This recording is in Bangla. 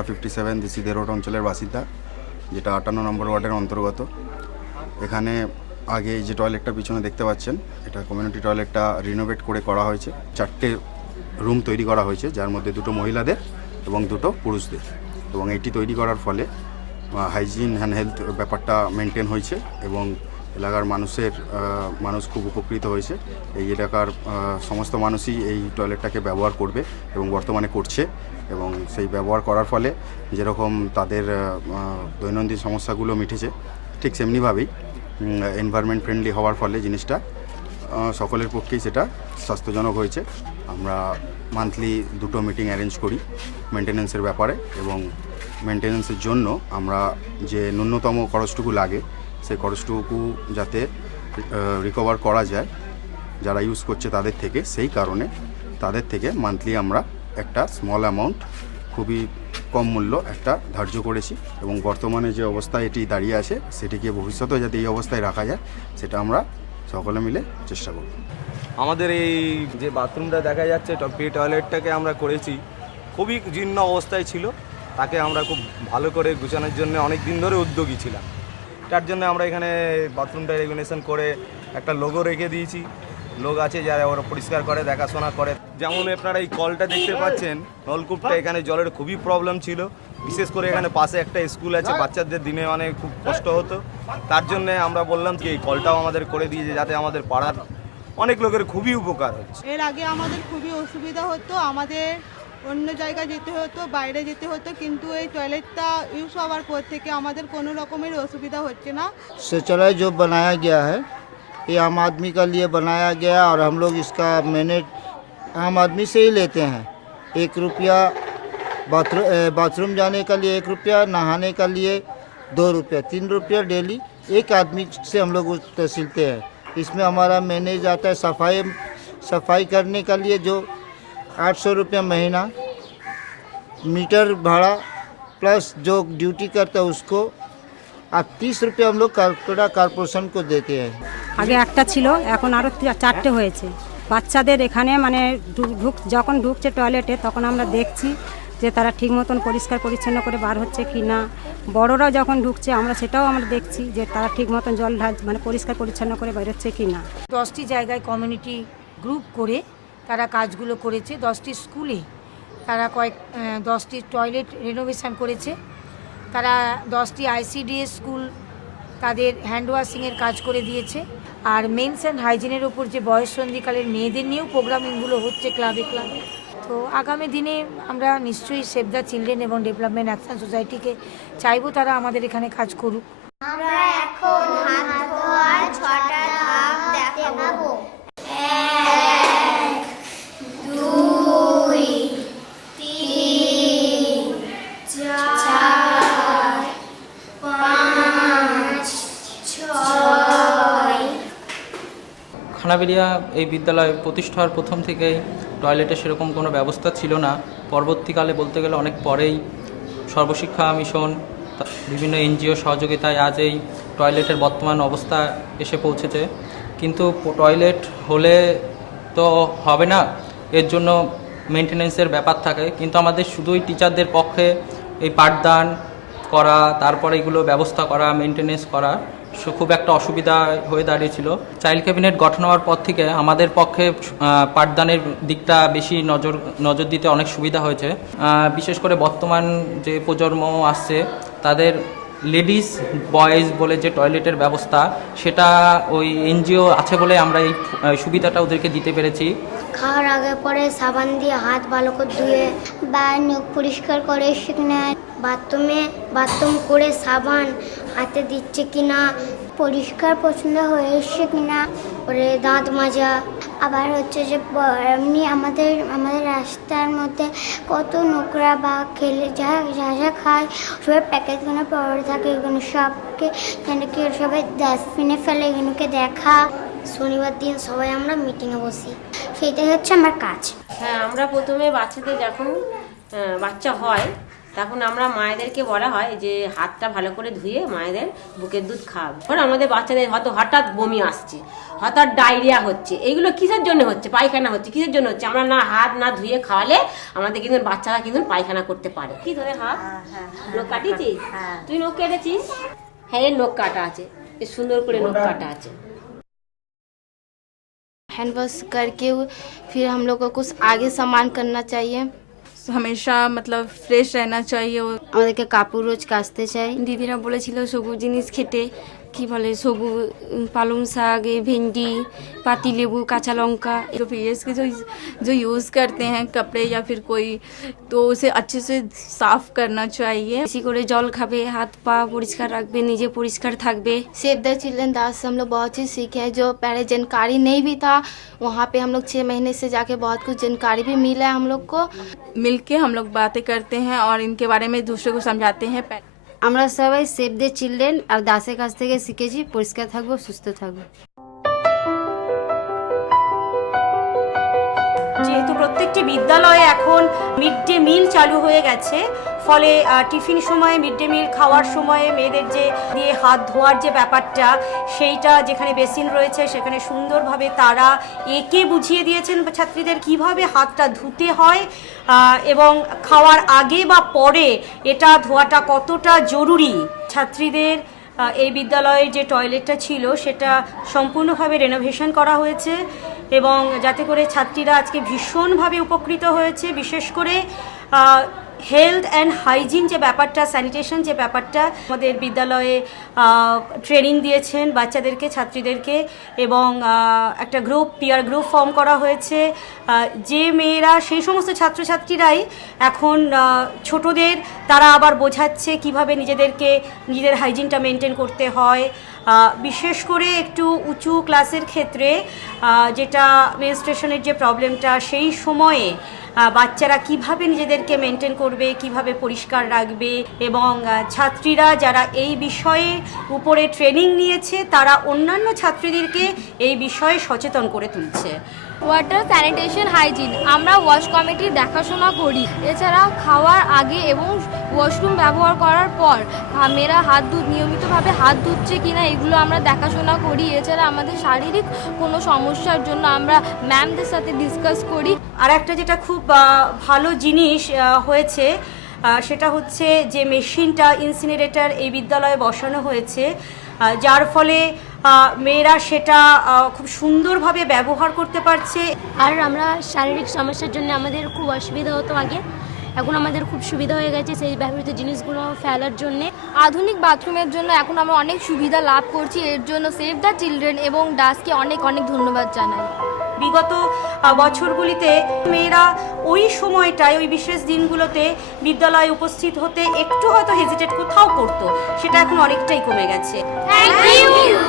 আমরা 57 দিশিদে রোড অঞ্চলের বাসিন্দা, যেটা 58 নম্বর ওয়ার্ডের অন্তর্গত। এখানে আগে এই যে টয়লেটটা পিছনে দেখতে পাচ্ছেন, এটা কমিউনিটি টয়লেটটা রিনোভেট করে করা হয়েছে। 4টে রুম তৈরি করা হয়েছে, যার মধ্যে 2টো মহিলাদের এবং 2টো পুরুষদের। এবং এটি তৈরি করার ফলে হাইজিন অ্যান্ড হেলথ ব্যাপারটা মেনটেন হয়েছে এবং এলাকার মানুষ খুব উপকৃত হয়েছে। এই এলাকার সমস্ত মানুষই এই টয়লেটটাকে ব্যবহার করবে এবং বর্তমানে করছে। এবং সেই ব্যবহার করার ফলে যেরকম তাদের দৈনন্দিন সমস্যাগুলো মিটেছে, ঠিক সেমনিভাবেই এনভায়রনমেন্ট ফ্রেন্ডলি হওয়ার ফলে জিনিসটা সকলের পক্ষেই সেটা স্বাস্থ্যজনক হয়েছে। আমরা মান্থলি 2টো মিটিং অ্যারেঞ্জ করি মেনটেন্যান্সের ব্যাপারে, এবং মেনটেন্যান্সের জন্য আমরা যে ন্যূনতম খরচটুকু লাগে সেই খরচটুকু যাতে রিকভার করা যায় যারা ইউজ করছে তাদের থেকে, সেই কারণে তাদের থেকে মান্থলি আমরা একটা স্মল অ্যামাউন্ট, খুবই কম মূল্য একটা ধার্য করেছি। এবং বর্তমানে যে অবস্থায় এটি দাঁড়িয়ে আছে সেটিকে ভবিষ্যতেও যাতে এই অবস্থায় রাখা যায় সেটা আমরা সকলে মিলে চেষ্টা করব। আমাদের এই যে বাথরুমটা দেখা যাচ্ছে, টয়লেটটাকে আমরা করেছি, খুবই জীর্ণ অবস্থায় ছিল। তাকে আমরা খুব ভালো করে গুছানোর জন্য অনেক দিন ধরে উদ্যোগী ছিলাম। তার জন্য আমরা এখানে বাথরুমটা রেগুলেশন করে একটা লোগো রেখে দিয়েছি। লোক আছে যারা ওরা পরিষ্কার করে, দেখাশোনা করে। যেমন আপনারা এই কলটা দেখতে পাচ্ছেন, নলকূপটা, এখানে জলের খুবই প্রবলেম ছিল। বিশেষ করে এখানে পাশে একটা স্কুল আছে, বাচ্চাদের দিনে খুব কষ্ট হতো। তার জন্য আমরা বললাম যে এই কলটাও আমাদের করে দিয়েছে, যাতে আমাদের পাড়ার অনেক লোকের খুবই উপকার হচ্ছে। এর আগে আমাদের খুবই অসুবিধা হতো, আমাদের অন্য জায়গায় যেতে হতো, বাইরে যেতে হতো, কিন্তু এই টয়লেটটা ইউজ হওয়ার পর থেকে আমাদের কোনো রকমের অসুবিধা হচ্ছে না। शौचालय जो बनाया गया है ये आम आदमी का लिए बनाया गया, और हम लोग इसका मैनेज आम आदमी से ही लेते हैं। 1 रुपया बाथरूम जाने का लिए 1 रुपया, नहाने का लिए 2 रुपया, 3 रुपया डेली एक आदमी से हम लोग सिलते हैं। इसमें हमारा मैनेज आता है सफाई करने का लिए जो 800 रुपया महीना, मीटर भाड़ा प्लस जो ड्यूटी करता है उसको, আর 30 रुपये हम लोग कॉर्पोरेशन को देते हैं। আগে একটা ছিল, এখন আরও 4টে হয়েছে। বাচ্চাদের এখানে মানে যখন ঢুকছে টয়লেটে, তখন আমরা দেখছি যে তারা ঠিক মতন পরিষ্কার পরিচ্ছন্ন করে বার হচ্ছে কি না। বড়রাও যখন ঢুকছে আমরা সেটাও আমরা দেখছি যে তারা ঠিক মতন জল মানে পরিষ্কার পরিচ্ছন্ন করে বের হচ্ছে কি না। 10টি জায়গায় কমিউনিটি গ্রুপ করে তারা কাজগুলো করেছে। 10টি স্কুলে তারা 10টি টয়লেট রেনোভেশন করেছে। তারা 10টি ICDS স্কুল তাদের হ্যান্ড ওয়াশিংয়ের কাজ করে দিয়েছে। আর মেন্স অ্যান্ড হাইজিনের ওপর যে বয়ঃসন্ধিকালের মেয়েদের নিয়েও প্রোগ্রামিংগুলো হচ্ছে ক্লাবে ক্লাবে। তো আগামী দিনে আমরা নিশ্চয়ই সেভ দ্য চিলড্রেন এবং ডেভেলপমেন্ট অ্যাকশন সোসাইটিকে চাইবো তারা আমাদের এখানে কাজ করুক। আমরা এখন হাত ধোয়ার 6টা ধাপ দেখাবো। 1 2 3 4 5 6। খানাবেড়িয়া এই বিদ্যালয় প্রতিষ্ঠার প্রথম থেকেই টয়লেটে সেরকম কোনো ব্যবস্থা ছিল না। পরবর্তীকালে বলতে গেলে অনেক পরেই সর্বশিক্ষা মিশন, বিভিন্ন NGO সহযোগিতায় আজ এই টয়লেটের বর্তমান অবস্থা এসে পৌঁছেছে। কিন্তু টয়লেট হলে তো হবে না, এর জন্য মেনটেন্যান্সের ব্যাপার থাকে। কিন্তু আমাদের শুধুই টিচারদের পক্ষে এই পাঠদান করা, তারপরে এগুলো ব্যবস্থা করা, মেনটেন্যান্স করা খুব একটা অসুবিধা হয়ে দাঁড়িয়েছিল। চাইল্ড ক্যাবিনেট গঠন হওয়ার পর থেকে আমাদের পক্ষে পাঠদানের দিকটা বেশি নজর দিতে অনেক সুবিধা হয়েছে। বিশেষ করে বর্তমান যে প্রজন্ম আসছে তাদের লেডিস বয়েজ বলে যে টয়লেটের ব্যবস্থা, সেটা ওই NGO আছে বলে আমরা এই সুবিধাটা ওদেরকে দিতে পেরেছি। খাওয়ার আগে পরে সাবান দিয়ে হাত ভালো করে ধুয়ে বা নখ পরিষ্কার করে সেখানে বাথরুম করে সাবান হাতে দিচ্ছে কিনা, পরিষ্কার পছন্দ হয়ে এসছে কিনা, পরে দাঁত মাজা। আবার হচ্ছে যে এমনি আমাদের রাস্তার মধ্যে কত নোংরা বা খেলে যা খায় সবাই প্যাকেটগুলো পড়ে থাকে, এগুলো সবকে যেন কি সবাই ডাস্টবিনে ফেলে, এগুলোকে দেখা। শনিবার দিন সবাই আমরা মিটিংয়ে বসি, সেইটাই হচ্ছে আমার কাজ। হ্যাঁ, আমরা প্রথমে বাচ্চাদের যখন বাচ্চা হয় তখন আমরা মায়েদেরকে বলা হয় যে হাতটা ভালো করে ধুয়ে মায়েদের বুকের দুধ খাওয়াবো। কারণ আমাদের বাচ্চাদের হয়তো হঠাৎ বমি আসছে, হঠাৎ ডায়রিয়া হচ্ছে, এইগুলো কিসের জন্য হচ্ছে, পায়খানা হচ্ছে, কিসের জন্য হচ্ছে, আমরা না হাত না ধুয়ে খাওয়ালে আমাদের কিন্তু বাচ্চারা কিন্তু পায়খানা করতে পারে। কি ধরে হাত নখ কাটিয়েছিস? তুই নখ কেটেছিস? হ্যাঁ, এর নখ কাটা আছে, এর সুন্দর করে নখ কাটা আছে। हैंड वॉश करके फिर हम लोग को कुछ आगे सामान करना चाहिए। हमेशा मतलब फ्रेश रहना चाहिए। আমাদেরকে কাপড় রোজ কাচতে চাই। দিদিরা বলেছিল সবুজ জিনিস খেতে, কি বলে সবুজ পালং শাক, ভেন্ডি, पाती नींबू, काचा लौंगा। तो पीरियड्स के जो यूज़ करते हैं कपड़े या फिर कोई, तो उसे अच्छे से साफ करना चाहिए। বেশি করে জল খাবে, হাত পা পরিষ্কার রাখবে, নিজে পরিষ্কার থাকবে। सेव द चिल्ड्रन दास से हम लोग बहुत चीज़ सीखे हैं जो पहले जानकारी नहीं भी था। वहाँ पे हम लोग 6 महीने से जाके बहुत कुछ जानकारी भी मिला है हम लोग को। मिलके हम लोग बातें करते हैं और इनके बारे में दूसरे को समझाते हैं। আমরা সবাই সেভ দ্য চিলড্রেন আর দাসের কাছ থেকে শিখেছি পরিষ্কার থাকবো, সুস্থ থাকবো। যেহেতু প্রত্যেকটি বিদ্যালয়ে এখন মিড ডে মিল চালু হয়ে গেছে, ফলে টিফিন সময়ে, মিড ডে মিল খাওয়ার সময়ে মেয়েদের যে দিয়ে হাত ধোয়ার যে ব্যাপারটা, সেইটা যেখানে বেসিন রয়েছে সেখানে সুন্দরভাবে তারা এঁকে বুঝিয়ে দিয়েছেন ছাত্রীদের কিভাবে হাতটা ধুতে হয় এবং খাওয়ার আগে বা পরে এটা ধোয়াটা কতটা জরুরি। ছাত্রীদের এই বিদ্যালয়ে যে টয়লেটটা ছিল সেটা সম্পূর্ণভাবে রেনোভেশন করা হয়েছে এবং যাতে করে ছাত্রীরা আজকে ভীষণভাবে উপকৃত হয়েছে। বিশেষ করে হেলথ অ্যান্ড হাইজিন যে ব্যাপারটা, স্যানিটেশন যে ব্যাপারটা, আমাদের বিদ্যালয়ে ট্রেনিং দিয়েছেন বাচ্চাদেরকে, ছাত্রীদেরকে, এবং একটা গ্রুপ, পিয়ার গ্রুপ ফর্ম করা হয়েছে। যে মেয়েরা, সেই সমস্ত ছাত্রছাত্রীরাই এখন ছোটদের তারা আবার বোঝাচ্ছে কিভাবে নিজেদের হাইজিনটা মেনটেন করতে হয়। বিশেষ করে একটু উঁচু ক্লাসের ক্ষেত্রে যেটা মেনস্ট্রুয়েশনের যে প্রবলেমটা, সেই সময়ে বাচ্চারা কিভাবে নিজেদেরকে মেনটেন করবে, কিভাবে পরিষ্কার রাখবে, এবং ছাত্রীরা যারা এই বিষয়ে উপরে ট্রেনিং নিয়েছে তারা অন্যান্য ছাত্রীদেরকে এই বিষয়ে সচেতন করে তুলছে। ওয়াটার স্যানিটেশন হাইজিন আমরা ওয়াশ কমিটির দেখাশোনা করি। এছাড়া খাওয়ার আগে এবং ওয়াশরুম ব্যবহার করার পর মেয়েরা নিয়মিতভাবে হাত ধুচ্ছে কিনা এগুলো আমরা দেখাশোনা করি। এছাড়া আমাদের শারীরিক কোনো সমস্যার জন্য আমরা ম্যামদের সাথে ডিসকাস করি। আর একটা যেটা খুব ভালো জিনিস হয়েছে সেটা হচ্ছে যে মেশিনটা, ইনসিনারেটর এই বিদ্যালয়ে বসানো হয়েছে, যার ফলে মেয়েরা সেটা খুব সুন্দরভাবে ব্যবহার করতে পারছে। আর আমরা শারীরিক সমস্যার জন্য আমাদের খুব অসুবিধা হতো আগে, এখন আমাদের খুব সুবিধা হয়ে গেছে সেই ব্যবহৃত জিনিসগুলো ফেলার জন্যে। আধুনিক বাথরুমের জন্য এখন আমরা অনেক সুবিধা লাভ করছি। এর জন্য সেভ দ্য চিলড্রেন এবং ডাসকে অনেক অনেক ধন্যবাদ জানাই। বিগত বছরগুলিতে মেয়েরা ওই সময়টায়, ওই বিশেষ দিনগুলোতে বিদ্যালয়ে উপস্থিত হতে একটু হয়তো হেজিটেট কোথাও করতো, সেটা এখন অনেকটাই কমে গেছে। Thank you.